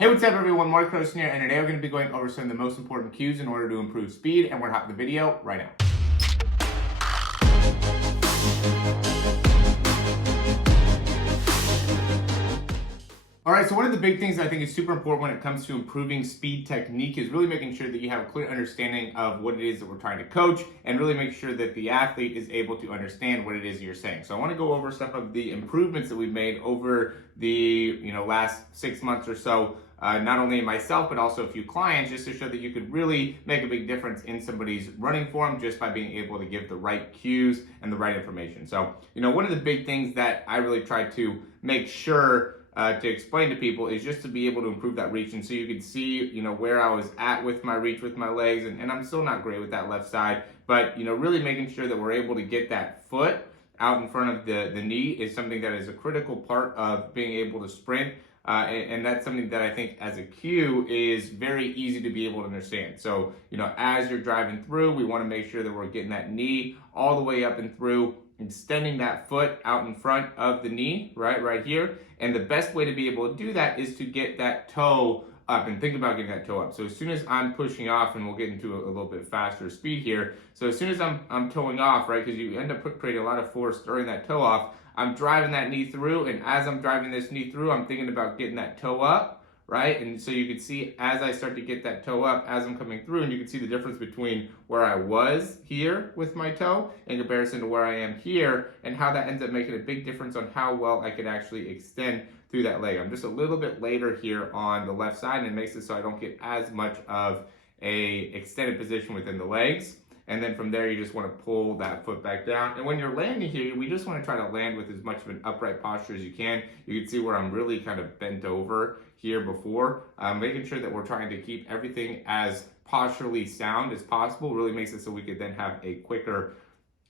Hey, what's up everyone, Morey Croson here, and today we're going to be going over some of the most important cues in order to improve speed, and we're going to hop in the video right now. Alright, so one of the big things that I think is super important when it comes to improving speed technique is really making sure that you have a clear understanding of what it is that we're trying to coach, and really make sure that the athlete is able to understand what it is you're saying. So I want to go over some of the improvements that we've made over the last 6 months or so, not only myself but also a few clients, just to show that you could really make a big difference in somebody's running form just by being able to give the right cues and the right information. So one of the big things that I really try to make sure to explain to people is just to be able to improve that reach. And so you can see where I was at with my reach with my legs, and I'm still not great with that left side, but really making sure that we're able to get that foot out in front of the knee is something that is a critical part of being able to sprint. And that's something that I think as a cue is very easy to be able to understand. So, as you're driving through, we want to make sure that we're getting that knee all the way up and through, extending that foot out in front of the knee, right here. And the best way to be able to do that is to get that toe up, and think about getting that toe up. So as soon as I'm pushing off, and we'll get into a little bit faster speed here. So as soon as I'm toeing off, right, because you end up creating a lot of force during that toe off, I'm driving that knee through, and as I'm driving this knee through, I'm thinking about getting that toe up, right? And so you can see as I start to get that toe up, as I'm coming through, and you can see the difference between where I was here with my toe in comparison to where I am here, and how that ends up making a big difference on how well I could actually extend through that leg. I'm just a little bit later here on the left side, and it makes it so I don't get as much of a extended position within the legs. And then from there, you just want to pull that foot back down. And when you're landing here, we just want to try to land with as much of an upright posture as you can. You can see where I'm really kind of bent over here before, making sure that we're trying to keep everything as posturally sound as possible. Really makes it so we could then have a quicker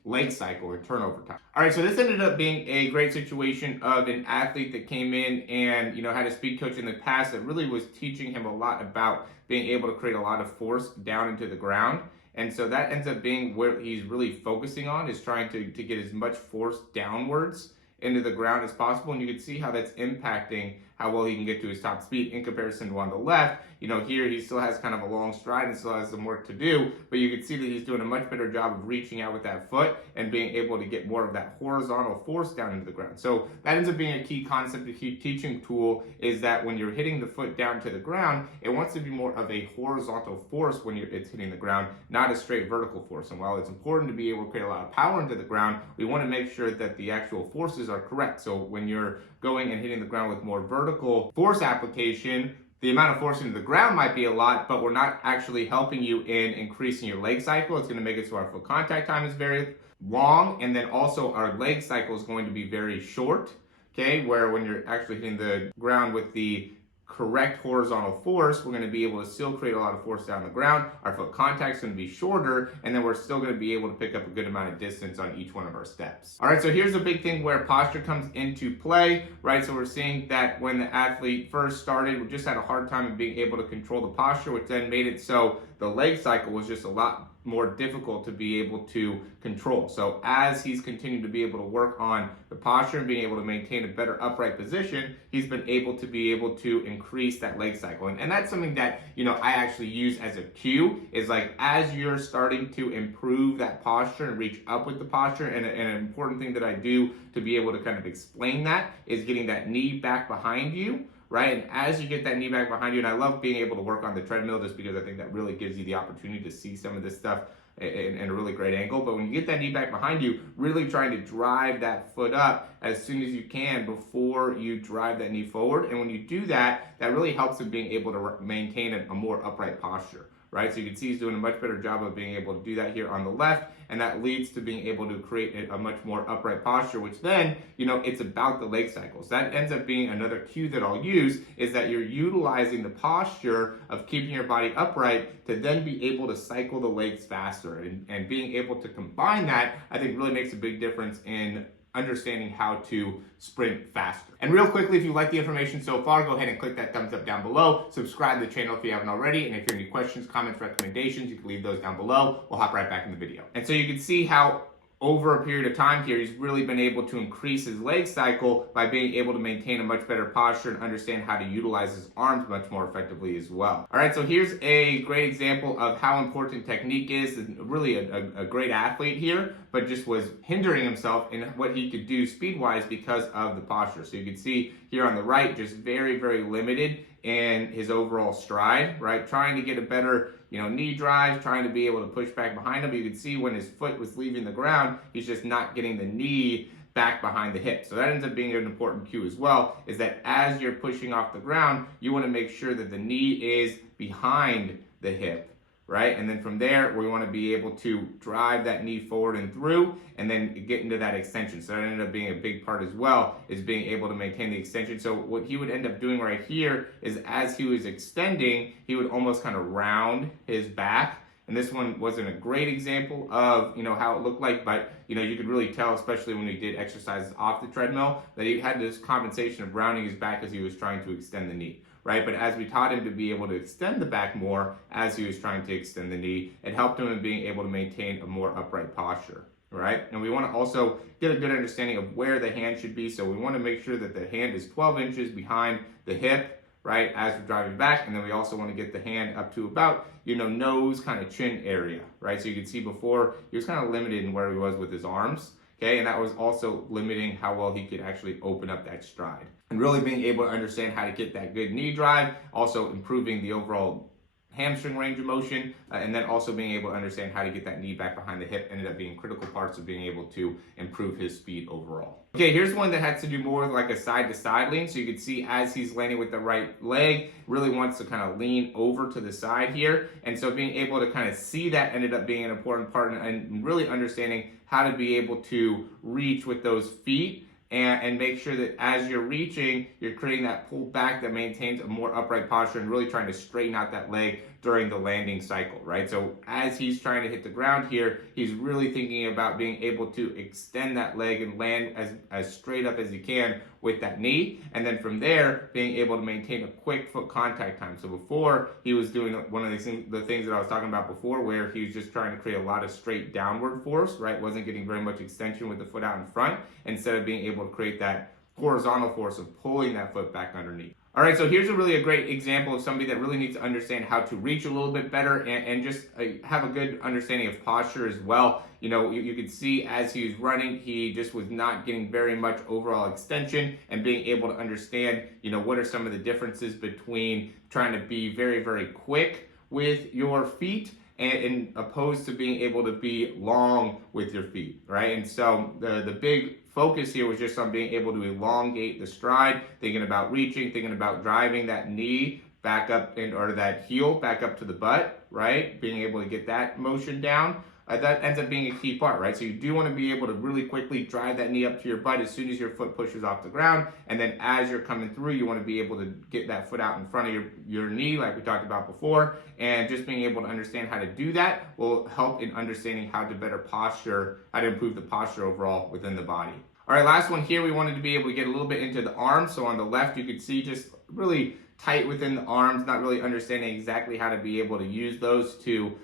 leg cycle and turnover time. All right, so this ended up being a great situation of an athlete that came in and had a speed coach in the past that really was teaching him a lot about being able to create a lot of force down into the ground. And so that ends up being where he's really focusing on, is trying to get as much force downwards into the ground as possible. And you can see how that's impacting how well he can get to his top speed in comparison to on the left. Here he still has kind of a long stride and still has some work to do, but you can see that he's doing a much better job of reaching out with that foot and being able to get more of that horizontal force down into the ground. So that ends up being a key concept, a key teaching tool, is that when you're hitting the foot down to the ground, it wants to be more of a horizontal force when it's hitting the ground, not a straight vertical force. And while it's important to be able to create a lot of power into the ground, we want to make sure that the actual forces are correct. So when you're going and hitting the ground with more vertical force application, the amount of force into the ground might be a lot, but we're not actually helping you in increasing your leg cycle. It's going to make it so our foot contact time is very long, and then also our leg cycle is going to be very short, okay? Where when you're actually hitting the ground with the correct horizontal force, we're going to be able to still create a lot of force down the ground. Our foot contact is going to be shorter, and then we're still going to be able to pick up a good amount of distance on each one of our steps. All right, so here's a big thing where posture comes into play, right? So we're seeing that when the athlete first started, we just had a hard time in being able to control the posture, which then made it so the leg cycle was just a lot more difficult to be able to control. So as he's continued to be able to work on the posture and being able to maintain a better upright position, he's been able to increase that leg cycle. And that's something that I actually use as a cue, is like as you're starting to improve that posture and reach up with the posture, and an important thing that I do to be able to kind of explain that is getting that knee back behind you, right? And as you get that knee back behind you, and I love being able to work on the treadmill just because I think that really gives you the opportunity to see some of this stuff in a really great angle. But when you get that knee back behind you, really trying to drive that foot up as soon as you can before you drive that knee forward. And when you do that, that really helps in being able to maintain a more upright posture, right? So you can see he's doing a much better job of being able to do that here on the left, and that leads to being able to create a much more upright posture, which then, it's about the leg cycles. That ends up being another cue that I'll use, is that you're utilizing the posture of keeping your body upright to then be able to cycle the legs faster. And being able to combine that, I think really makes a big difference in understanding how to sprint faster. And real quickly, if you like the information so far, go ahead and click that thumbs up down below. Subscribe to the channel if you haven't already. And if you have any questions, comments, recommendations, you can leave those down below. We'll hop right back in the video. And so you can see how over a period of time here, he's really been able to increase his leg cycle by being able to maintain a much better posture and understand how to utilize his arms much more effectively as well. All right, so here's a great example of how important technique is, and really a great athlete here, but just was hindering himself in what he could do speed-wise because of the posture. So you can see here on the right, just very, very limited in his overall stride, right? Trying to get a better, knee drive, trying to be able to push back behind him. You could see when his foot was leaving the ground, he's just not getting the knee back behind the hip. So that ends up being an important cue as well, is that as you're pushing off the ground, you want to make sure that the knee is behind the hip, right? And then from there, we want to be able to drive that knee forward and through, and then get into that extension. So that ended up being a big part as well, is being able to maintain the extension. So what he would end up doing right here is, as he was extending, he would almost kind of round his back. And this one wasn't a great example of, how it looked like, but, you could really tell, especially when he did exercises off the treadmill, that he had this compensation of rounding his back as he was trying to extend the knee. Right, but as we taught him to be able to extend the back more as he was trying to extend the knee, it helped him in being able to maintain a more upright posture. Right, and we want to also get a good understanding of where the hand should be. So we want to make sure that the hand is 12 inches behind the hip, right, as we're driving back, and then we also want to get the hand up to about, nose, kind of chin area, right? So you can see before he was kind of limited in where he was with his arms. Okay, and that was also limiting how well he could actually open up that stride. And really being able to understand how to get that good knee drive, also improving the overall hamstring range of motion, and then also being able to understand how to get that knee back behind the hip ended up being critical parts of being able to improve his speed overall. Okay, here's one that has to do more with like a side-to-side lean. So you can see as he's landing with the right leg, really wants to kind of lean over to the side here. And so being able to kind of see that ended up being an important part, and really understanding how to be able to reach with those feet and make sure that as you're reaching, you're creating that pull back that maintains a more upright posture and really trying to straighten out that leg during the landing cycle, right? So as he's trying to hit the ground here, he's really thinking about being able to extend that leg and land as straight up as he can with that knee. And then from there, being able to maintain a quick foot contact time. So before, he was doing one of the things that I was talking about before, where he was just trying to create a lot of straight downward force, right? Wasn't getting very much extension with the foot out in front, instead of being able to create that horizontal force of pulling that foot back underneath. All right, so here's a great example of somebody that really needs to understand how to reach a little bit better and just have a good understanding of posture as well. You could see as he was running, he just was not getting very much overall extension, and being able to understand, what are some of the differences between trying to be very, very quick with your feet and opposed to being able to be long with your feet, right? And so the big focus here was just on being able to elongate the stride, thinking about reaching, thinking about driving that knee back up or that heel back up to the butt, right? Being able to get that motion down. That ends up being a key part, right? So you do want to be able to really quickly drive that knee up to your butt as soon as your foot pushes off the ground. And then as you're coming through, you want to be able to get that foot out in front of your knee, like we talked about before. And just being able to understand how to do that will help in understanding how to improve the posture overall within the body. All right, last one here, we wanted to be able to get a little bit into the arms. So on the left, you could see just really tight within the arms, not really understanding exactly how to be able to use those to,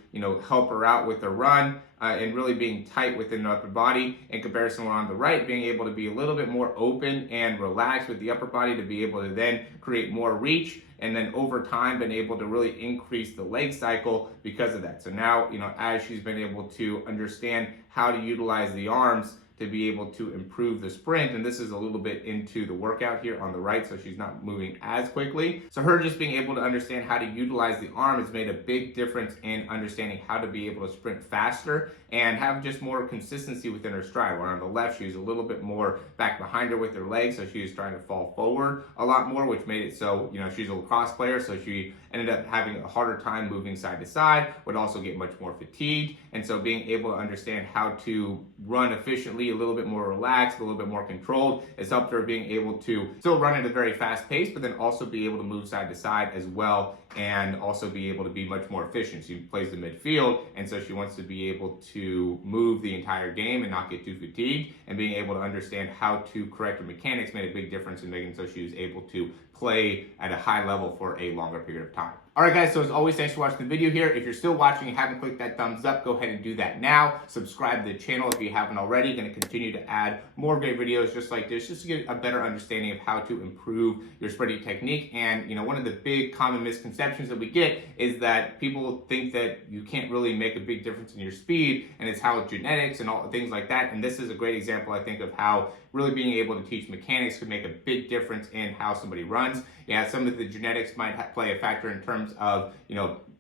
help her out with the run, and really being tight within the upper body. In comparison, on the right, being able to be a little bit more open and relaxed with the upper body to be able to then create more reach, and then over time been able to really increase the leg cycle because of that. So now, as she's been able to understand how to utilize the arms to be able to improve the sprint, and this is a little bit into the workout here on the right, so she's not moving as quickly. So her just being able to understand how to utilize the arm has made a big difference in understanding how to be able to sprint faster and have just more consistency within her stride. Where on the left, she was a little bit more back behind her with her legs, so she was trying to fall forward a lot more, which made it so, she's a lacrosse player, so she ended up having a harder time moving side to side, would also get much more fatigued. And so being able to understand how to run efficiently, a little bit more relaxed, a little bit more controlled, has helped her being able to still run at a very fast pace, but then also be able to move side to side as well and also be able to be much more efficient. She plays the midfield, and so she wants to be able to move the entire game and not get too fatigued, and being able to understand how to correct her mechanics made a big difference in making so she was able to play at a high level for a longer period of time. All right, guys, so as always, thanks for watching the video here. If you're still watching and haven't clicked that thumbs up, go ahead and do that now. Subscribe to the channel if you haven't already. Going to continue to add more great videos just like this, just to get a better understanding of how to improve your sprinting technique. And, one of the big common misconceptions that we get is that people think that you can't really make a big difference in your speed, and it's how genetics and all things like that. And this is a great example, I think, of how really being able to teach mechanics could make a big difference in how somebody runs. Yeah, some of the genetics might play a factor in terms of,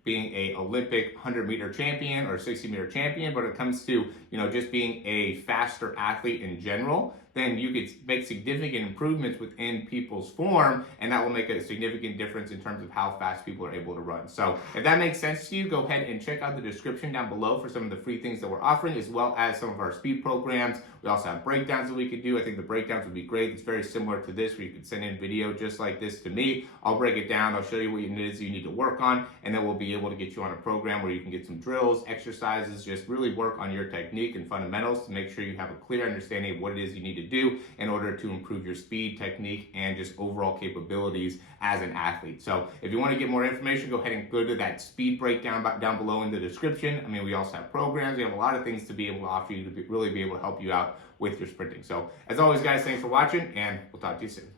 being a Olympic 100-meter champion or 60-meter champion, but when it comes to, just being a faster athlete in general, then you could make significant improvements within people's form, and that will make a significant difference in terms of how fast people are able to run. So if that makes sense to you, go ahead and check out the description down below for some of the free things that we're offering, as well as some of our speed programs. We also have breakdowns that we could do. I think the breakdowns would be great. It's very similar to this, where you could send in video just like this to me. I'll break it down. I'll show you what it is you need to work on, and then we'll be able to get you on a program where you can get some drills, exercises, just really work on your technique and fundamentals to make sure you have a clear understanding of what it is you need to do in order to improve your speed, technique, and just overall capabilities as an athlete. So if you want to get more information, go ahead and go to that speed breakdown down below in the description. I mean, we also have programs. We have a lot of things to be able to offer you to really be able to help you out with your sprinting. So as always, guys, thanks for watching, and we'll talk to you soon.